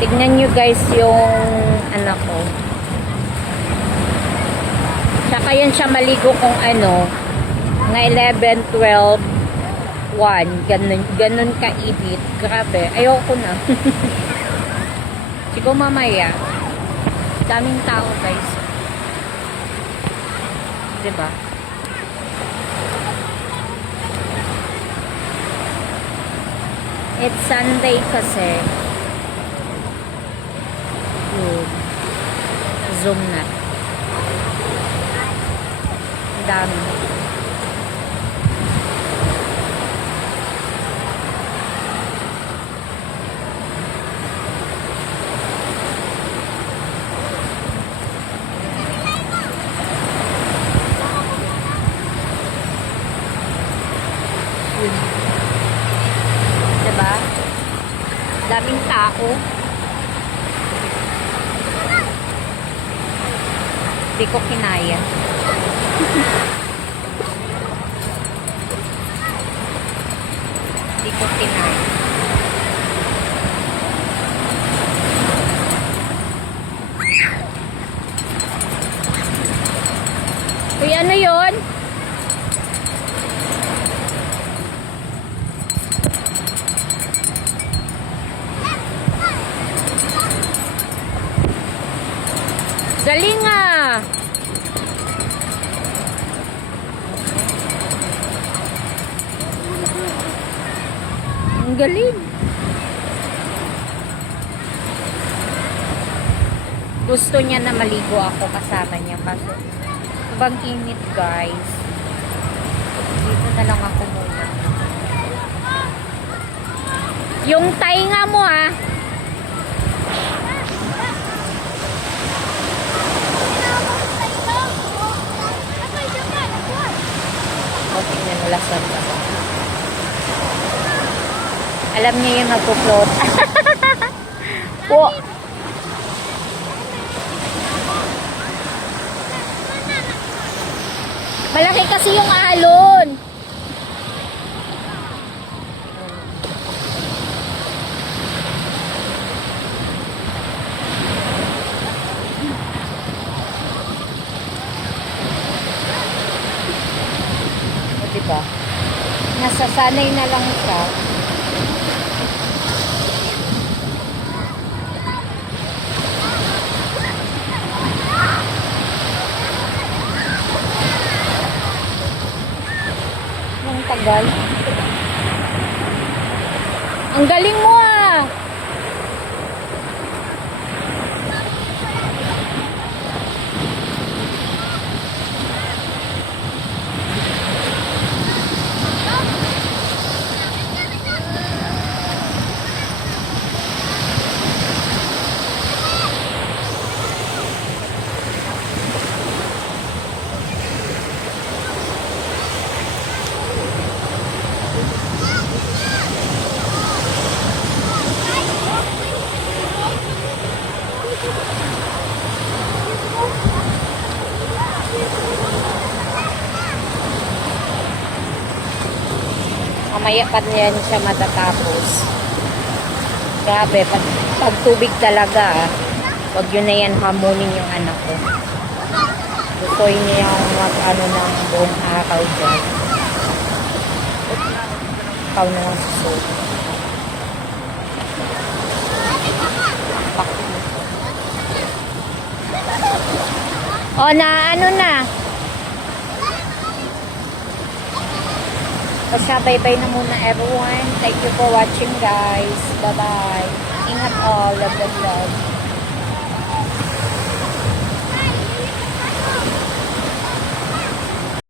Tignan nyo guys yung anak ko. Tsaka yan siya maligo kung ano, mga 11, 12, 1. Ganun kainit. Grabe. Ayoko na. Siguro mamaya. Daming tao guys. Diba? It's Sunday kasi. Zoom na. Ang dami. Diba? Daming tao. Hindi ko kinaya. Hindi ko kinaya. Uy, ano yun? Galing ah! Ang galing! Gusto niya na maligo ako kasama niya kaso sobrang init guys. Dito na lang ako muna. Yung tainga mo ah! Tingnan mo lasan ako. Alam niya yung magpo-float. Po. Malaki kasi yung alon. Diba? Nasasanay na lang siya. Ang tagal. Ang galing mo ah! Mamaya pa yan siya matatapos. Grabe, pag tubig talaga, wag yun na yan hamunin yung anak ko. Gusto niya mag-ano ng buong araw dyan. Ikaw na lang susunod. O na, ano na? Basta bye-bye na muna everyone. Thank you for watching guys. Bye-bye. Ingat all. Love, love, love.